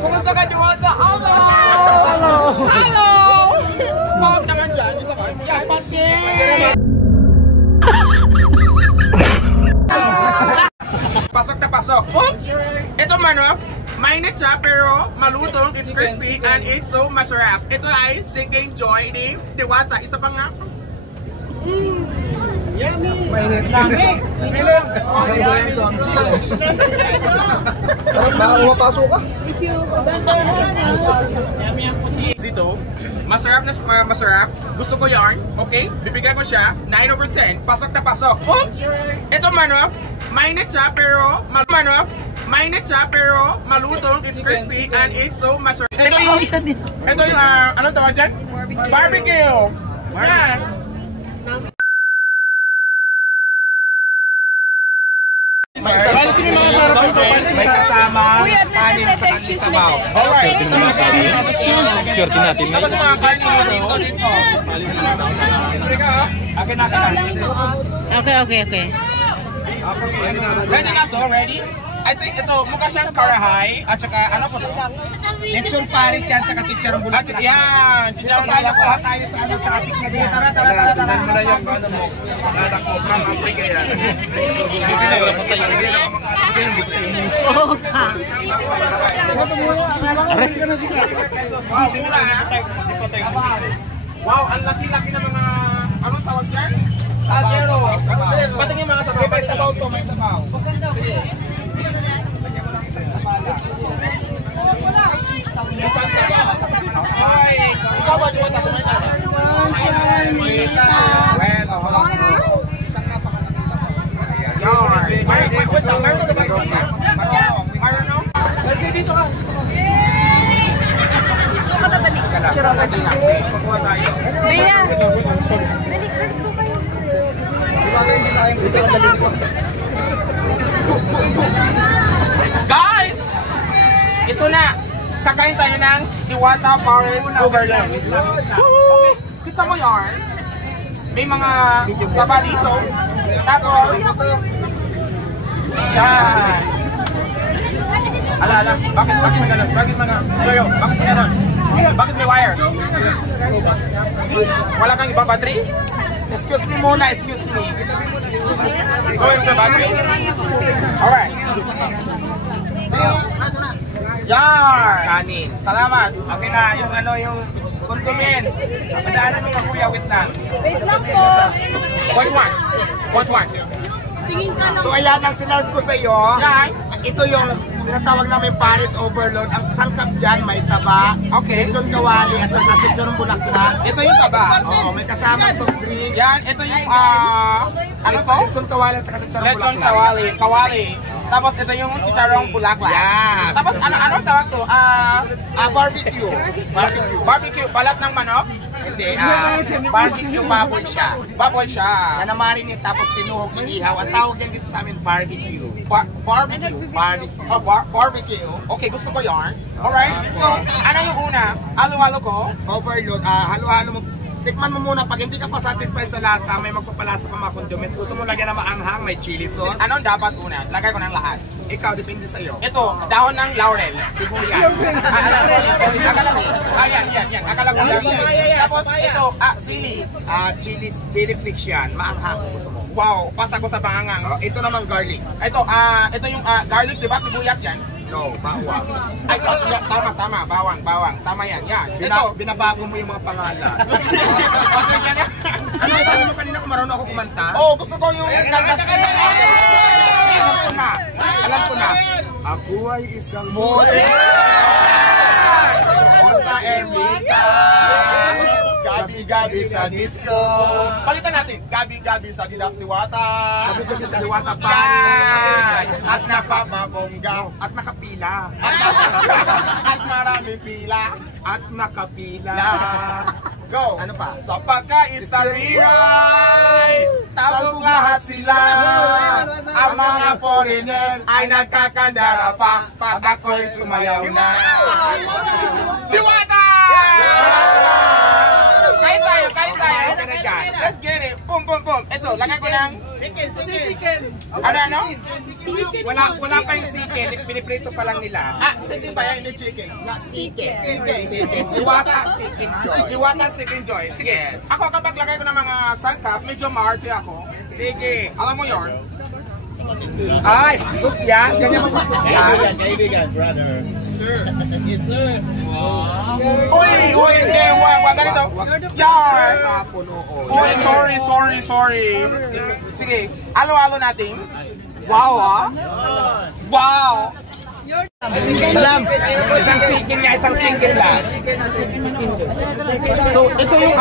Kumusta ka, Diwata? Hello! Hello! Pawag naman dyan. Isa ka. Yan, pati! Pasok na pasok. Oops! Ito manok. Mainit siya pero malutong, it's crispy, and it's so masarap. Ito ay Seeking Joy ni Diwata. Isa pa nga. Yummy! Mainit lang eh! Mainit! Sarap ba? Umapasok ka? Dito, masarap na masarap. Gusto ko yarn, okay? Bibigyan ko siya 9/10. Pasok na pasok. Oops! Ito manok. Mainit siya pero manok. Mainit siya pero malutong, it's crispy, and it's so masarap. Ito yung anong tawag dyan? Barbecue! Yan! May kasama kanin sa kasi sabaw. Alright. Security natin. Tapos mga kanin dito. Okay. Ready na to? Ready? I think ito, mukha siyang karahay at saka ano po to? Lechon Paris yan sa chicharong bulaklak. Yan! Chicharong bulaklak. Tayo sa ano sa ating na dito. Tara. Tingnan mo na yung ano mo. Anak ko, from Africa yan. Oo ka. Wow, ang laki-laki ng mga anong tawag dyan? Saltero. Patingin mga sabaw. May sabaw to, may sabaw. Isang sabaw. Ay, ikaw ba diwa ta kumain ka? Well, isang napakalaking sabaw. Yan. Wait lang, meron ka ba ito? Meron no? Sige dito ka. Bea! Guys! Ito na! Kakain tayo ng Diwata Forest Overload. Woohoo! Kita mo yarn? May mga gaba dito. Tapos, yan! Ala, bakit maganon? Bakit maganon? Bakit may wire? Wala kang ibang battery? Excuse me muna, excuse me. So, it's the battery? Alright. Yan! Kanin. Salamat! Okay na, yung ano, yung condiments. Padaanan mo ka kuya, wait lang. Wait lang po. What one? Tingin ka lang. So ayan ang sinarve ko sa iyo. Yan! Ito yung tinatawag namin Paris Overload. Ang sangkap dyan, may taba, lechon kawali, at saka chicharong bulaklak. Ito yung taba. Oo, may kasama soft drink. Yan, ito yung ano to? Lechon kawali at saka chicharong Lechon bulaklak. kawali. Tapos ito yung chicharong bulaklak. Yes. Tapos anong tawag to? Barbecue. Barbecue, balat ng manok? Hindi, barbecue baboy siya. Baboy siya. Na namarinate tapos tinuhog iihaw. Ang tawag yan dito sa amin, barbecue. Barbecue. Barbecue. Okay, gusto ko yarn. Alright. So, ano yung una? Halo-halo ko. Overload, halo-halo mo. Tikman mo muna, pag hindi ka pa satisfied sa lasa, may magpapalasa pa mga condiments. Gusto mo lagyan na maanghang, may chili sauce. Anong dapat una? Lagay ko ng lahat. Ikaw, depende sa iyo. Ito, dahon ng laurel. Sibuyas. Sorry. Akala ko. Yan. Akala ko lang. Tapos ito, sili. Chili flakes yan, maanghang. Gusto mo. Wow, pasa ko sa pangangang. Ito naman garlic. Ito yung garlic, di ba? Sibuyas yan. No, bawang. Ay, tama. Bawang. Tama yan. Ito. Binabago mo yung mga pangalan. Pasensya na. Ano, sabi mo kanina kung marunong ako kumanta? Oh, gusto ko yung kaldas. Alam ko na. Ako ay isang mole. Sa Ermita. Gabi-gabi sa disco. Palitan natin. Gabi-gabi sa Diwata. Gabi-gabi sa Diwata pa. At napapabongga. At nakapila. At maraming pila. At nakapila. Go! Ano pa? Sa pagka-istariyay, tabog lahat sila. Ang mga foreigner ay nagkakandara pa pag ako'y sumayaw na. Diwata! Kain tayo! God. Let's get it. Boom, boom, boom. Ito, lagay ko ng... Chicken. Ano? Wala pa yung chicken. Piniprito pa lang nila. Ah, chicken ba yan? Hindi chicken. Chicken. Diwata chicken joy. Diwata chicken joy. Sige. Ako kapag lagay ko ng mga sangkap, medyo marty ako. Sige. Alam mo yun? Ay, sus yan. Ganyan mo sus yan. Kaibigan, brother. Sir. Yes, sir. Uy, hindi. Wag ganito. Yar. Uy, sorry. Sige, alo-alo natin. Wow, ah. Wow. Alam, isang chicken lang. So, ito yung,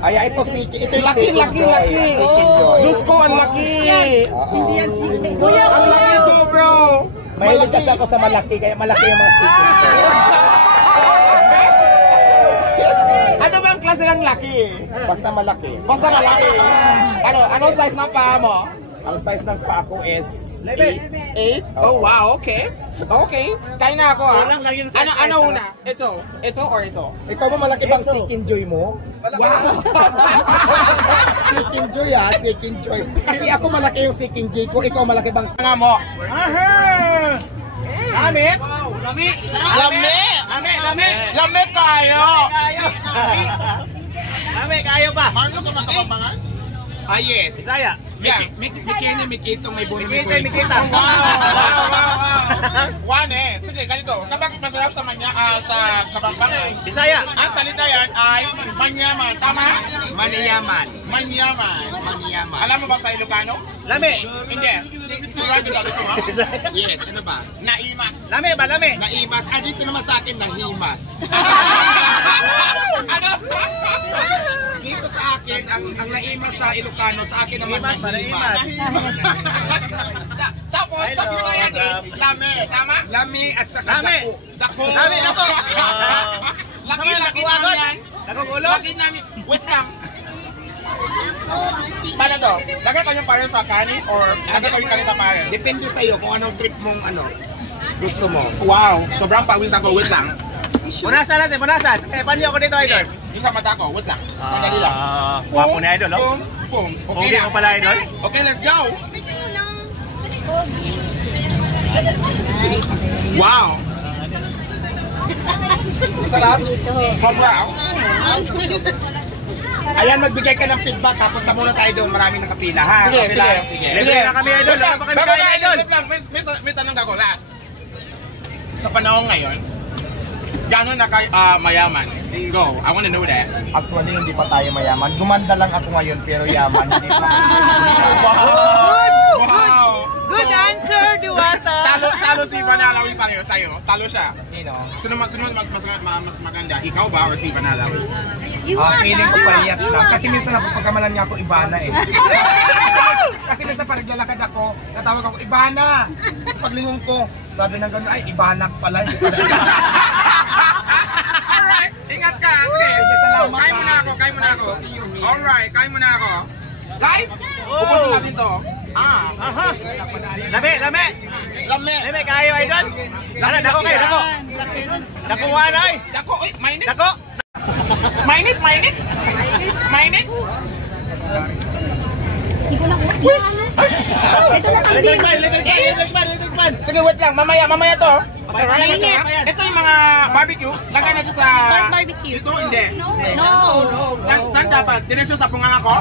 Ay, ito chicken. Ito yung laki. chicken joy. Diyos ko, ang laki. Hindi yan chicken. Kuya, Ang laki ito, bro. Mahilig kasi ako sa malaki, kaya malaki yung mga chicken joy. Ano ba ang klase ng laki? Basta malaki. Basta malaki. Anong size ng paa mo? Ang size ng paa ko is 8? Oh, wow, okay. Okay, kain na ako, ha? Ano una? Ito or ito? Ikaw ba malaki bang chicken joy mo? Wow! Chicken joy chicken joy. Kasi ako malaki yung chicken joy ko, ikaw malaki bang Ano mo? Lami kayo! Kayo ba? Marlo ka makapabangan? Ah, yes. Bisaya. Yeah. Mikini, mikito, may buno, may Mikita. Wow! One eh. Sige, ganito. Kapag masarap sa sa kabangbangan, Bisaya. ang salita yan ay manyaman. Tama? Maniyaman. Manyaman. Maniyaman. Alam mo ba sa Ilocano? Lami. Hindi. Surado ka gusto mo? Yes, ano ba? Naimas. Lami ba? Lami. Naimas. Ah, dito naman sa akin, nahimas. Ano? Dito sa akin, ang naimas sa Ilocano, sa akin naman Nahimas ba? Nahimas. Tapos sa Bisaya ni Lame, tama? Lami at saka Lami. Dako. Lami, dako. Laki namin yan. Nakukulo. Laki namin. Wait lang. Paano to? Lagay ko yung pares sa kanin or lagay ko yung kanin sa pares? Depende sa'yo kung anong trip mong gusto mo. Wow, sobrang pawis ako. Wait lang. Punasan natin, punasan. Panyo ako dito, idol. Yung sa mata ko. Wait lang. Sandali lang. Wapo na, idol, oh. Boom. Okay Okay na. mo pala, idol. Okay, let's go. Wow. Sarap. Sobrang. Ayan, magbigay ka ng feedback ha. Punta muna tayo doon. Maraming nakapila ha. Sige, Kapila. sige. Libre na kami, idol. Wala pa kami Bago kain, tayo, idol. wait lang. May tanong ako last. Sa panahon ngayon, gano'n na kayo mayaman? Go, I wanna know that. Actually, hindi pa tayo mayaman. Gumanda lang ako ngayon, pero yaman. Hindi pa. Wow! Good answer, Diwata. Talo si Vanalawi sa'yo. Talo siya. Sino? Sino mas maganda? Ikaw ba or si Vanalawi? Feeling ko parehas lang. Kasi minsan napapagkamalan niya ako, Ibana eh. Kasi minsan pag naglalakad ako, natawag ako, Ibana! Tapos paglingon ko, sabi ng gano'n, ay, Ibanak pala. Hindi pala. Alright, ingat ka. Okay, salamat, kain muna ako. Alright, kain muna ako. Guys, pupusin natin to. Aha. Lami. Lame. Lami, kayo, idol. Dako kayo, dako. Dako wala, ay. Dako, uy, mainit. Dako. Mainit. Electric fan. Sige, wait lang. Mamaya to. Masarap. Ito yung mga barbecue. Lagay natin sa... Barbecue. Dito, hindi. No. Saan dapat? Diretso sa pungang ako?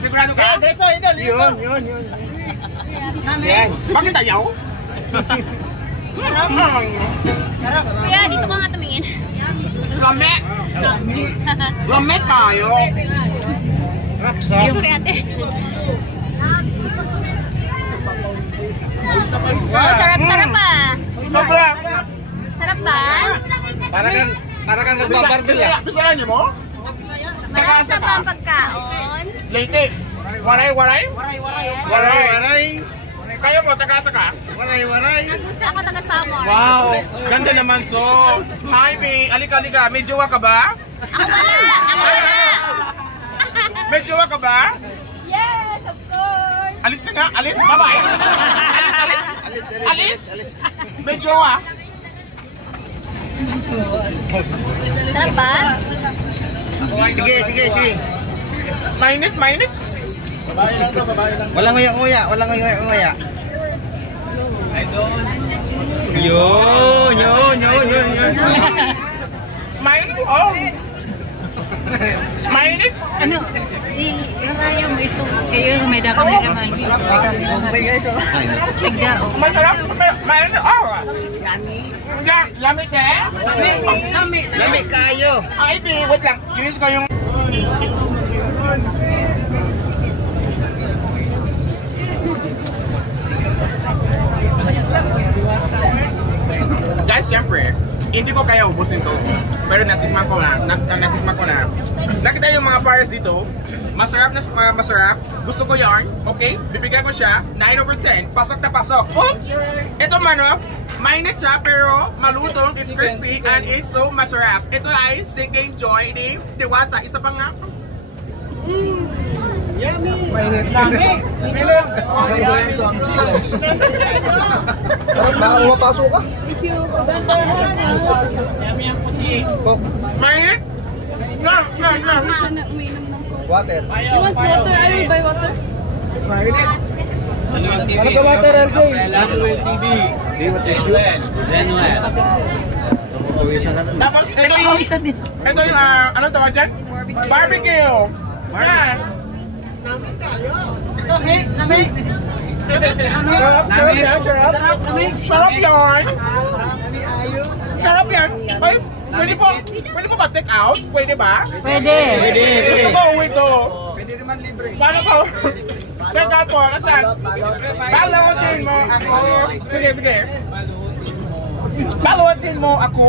Sigurado ka? Diretso, idol. Yun. Bakit ayaw? Kuya, dito ka nga tumingin. Lame tayo. Sorry, ate. Wow, sarap ah. Sobra. Sarap ba? Para kang nagbabarbel. Pisahan niyo mo? Malasa pa ang pagkaon. Late. Waray. Yes. Kayo po, tagasa ka? Ako taga Samar. Wow, ganda naman to. Hi, May. Alika. May jowa ka ba? Ako wala. May jowa ka ba? Yes, of course. Alis ka nga. Alis. Bye-bye. Alis. May jowa. Sarap ba? Sige. Mainit, mainit. Babae lang to, babae lang. Walang nguya-nguya, walang nguya-nguya. Yun. Mainit, oh. Mainit. Ano? Iraya mo ito. Kayo may da cameraman. Tigda, oh. Masarap. Mainit, oh. Lamig eh. Lamig kayo. Ay, wait lang. Linis ko yung... Guys, syempre, hindi ko kaya ubusin to. Pero natikman ko na. Nakita yung mga pares dito. Masarap na masarap. Gusto ko yarn. Okay? Bibigyan ko siya 9 over 10. Pasok na pasok. Oops! Ito manok. Mainit siya pero malutong. It's crispy and it's so masarap. Ito ay Singing Joy ni Diwata. Isa pa nga. Sarap na, umapaso ka. Mainit? Na. Water. You want water? I will buy water. Ano ka water, LJ? TV. Tapos ito yung ano tawag dyan? Barbecue. Yan. Sarap yan. Sarap yan. Ay, pwede po ba take out? Pwede ba? Pwede. Gusto ko uwi to. Pwede naman libre. Paano ko? Take out po. Nasaan? Balutin mo ako. Sige. Balutin mo ako.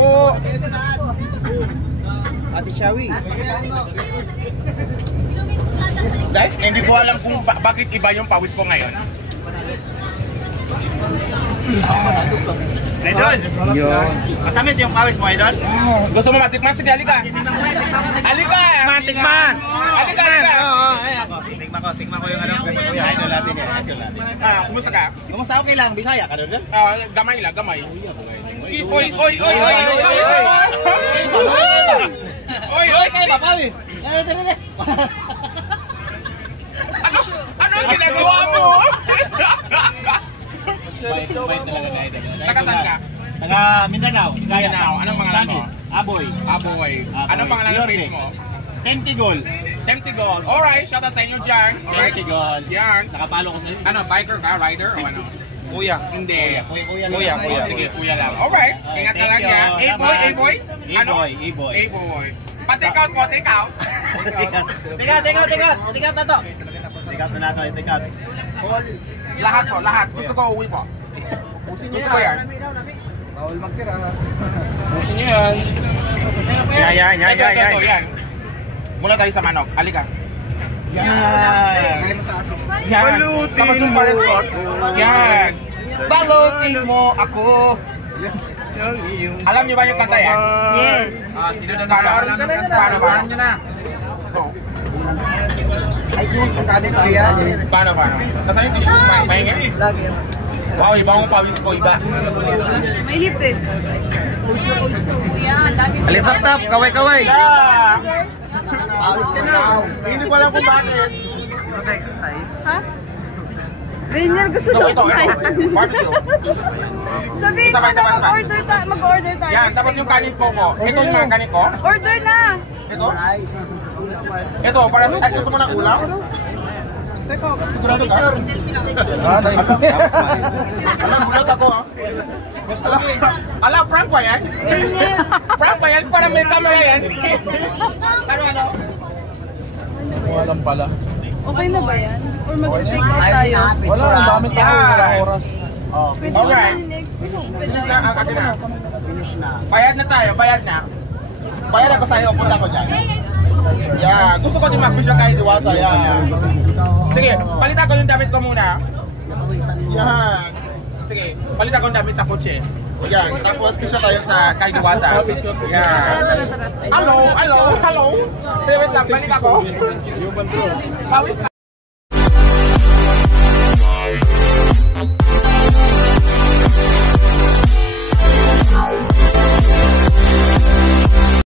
Ate Shawi. Guys, hindi ko alam kung bakit iba yung pawis ko ngayon. Idol. Matamis yung pawis mo, Idol. Gusto mo matikman? Sige, halika. Halika. Matikman. Halika. Oo, ay ako. Tikman ko yung ano, kuya. Idol natin yan. Kumusta ka? Kumusta okay lang? Bisaya ka doon? Gamay lang, gamay. Oy, kayo ba, pawis? Ano ang ginagawa mo? Tagasan ka? Taga Mindanao. Mindanao. Anong pangalan mo? Aboy. Anong pangalan ng page mo? Tentigol. Tempty Gold. Alright, shout out sa inyo dyan. Alright. Tentigol. Yan. Nakapalo ko sa'yo. Ano, biker ka? Rider o ano? Kuya. Hindi. Kuya. Sige, kuya lang. Alright. Ingat ka lang yan. A-boy? Ano? A-boy. A-boy. Pa-take out mo, take out. Take out na to. Take out na nato, take out. Lahat po, lahat. Gusto ko uwi po. Gusto ko yan. Bawal magtira. Ito, yan. Mula tayo sa manok. Halika. Yan. Tapos yung pares ko. Yan. Balutin mo ako. Alam niyo ba yung kanta yan? Yes. Paano ba? Ito. Ay, yung pagkanin pa yan. Paano? Nasaan yung tissue? Pahinga? Lagi. Wow, iba akong pawis ko, iba. May lipis. Alitap-tap, kaway-kaway. Yeah! Hindi ko alam kung bakit. Ha? Rainier, gusto Ito. ko kumain. Barbecue. Sabihin mo na mag-order tayo. Yan, tapos yung kanin ko ko. Ito yung mga kanin ko. Order na! Ito. Ito, para sa... Ay, gusto mo ng ulam? Sigurado ka? Alam, gulat ako ha. Alam, prank ba yan? Rainier. Prank ba yan? Para may camera yan. Ano? Walang pala. Okay na ba yan? Or mag-steak out tayo? Wala, ang dami tayo. Walang oras. Pwede Alright. na next. Akin na. Bayad na tayo, bayad na. Bayad ako sa'yo, punta ko dyan. Yeah, gusto ko din mag-fish kay Diwata. Yeah. Sige, palitan ko yung damit ko muna. Yan. Sige, palitan ko yung damit sa kotse. Yan, tapos picture tayo sa kay Diwata. Yan. Hello. Sige, wait lang, balik ako. Pawis lang.